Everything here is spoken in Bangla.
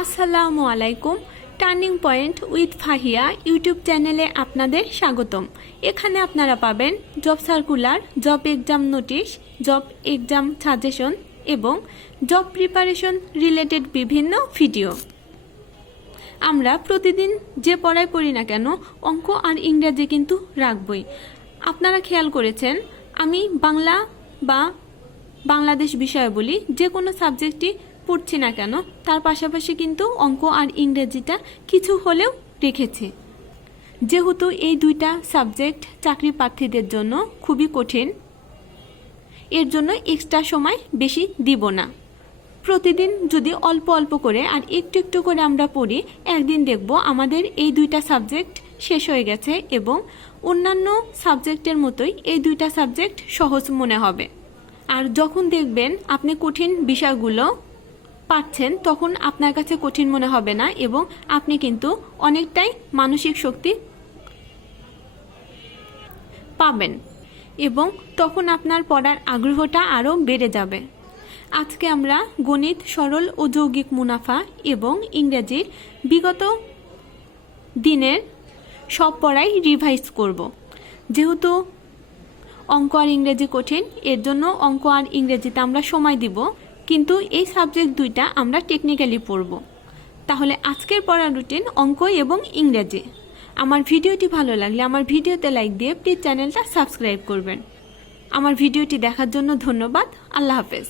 আসসালামু আলাইকুম। Turning point with Fahia YouTube চ্যানেলে আপনাদের স্বাগতম। এখানে আপনারা পাবেন job circular, job exam notice, job exam suggestion এবং জব প্রিপারেশন রিলেটেড বিভিন্ন ভিডিও। আমরা প্রতিদিন যে পড়াই পড়ি না কেন অঙ্ক আর ইংরেজি কিন্তু রাখবই। আপনারা খেয়াল করেছেন আমি বাংলা বা বাংলাদেশ বিষয় বলি, যে কোনো সাবজেক্টই পড়ছি না কেন তার পাশাপাশি কিন্তু অঙ্ক আর ইংরেজিটা কিছু হলেও রেখেছি। যেহেতু এই দুইটা সাবজেক্ট চাকরি প্রার্থীদের জন্য খুবই কঠিন, এর জন্য এক্সট্রা সময় বেশি দিব না। প্রতিদিন যদি অল্প অল্প করে আর একটু একটু করে আমরা পড়ি, একদিন দেখব আমাদের এই দুইটা সাবজেক্ট শেষ হয়ে গেছে এবং অন্যান্য সাবজেক্টের মতোই এই দুইটা সাবজেক্ট সহজ মনে হবে। আর যখন দেখবেন আপনি কঠিন বিষয়গুলো পাচ্ছেন তখন আপনার কাছে কঠিন মনে হবে না এবং আপনি কিন্তু অনেকটাই মানসিক শক্তি পাবেন এবং তখন আপনার পড়ার আগ্রহটা আরও বেড়ে যাবে। আজকে আমরা গণিত, সরল ও যৌগিক মুনাফা এবং ইংরেজির বিগত দিনের সব পড়াই রিভাইজ করব। যেহেতু অঙ্ক আর ইংরেজি কঠিন, এর জন্য অঙ্ক আর ইংরেজিতে আমরা সময় দিব, কিন্তু এই সাবজেক্ট দুইটা আমরা টেকনিক্যালি পড়ব। তাহলে আজকের পড়ার রুটিন অঙ্ক এবং ইংরেজি। আমার ভিডিওটি ভালো লাগলে আমার ভিডিওতে লাইক দিয়ে প্লিজ চ্যানেলটা সাবস্ক্রাইব করবেন। আমার ভিডিওটি দেখার জন্য ধন্যবাদ। আল্লাহ হাফেজ।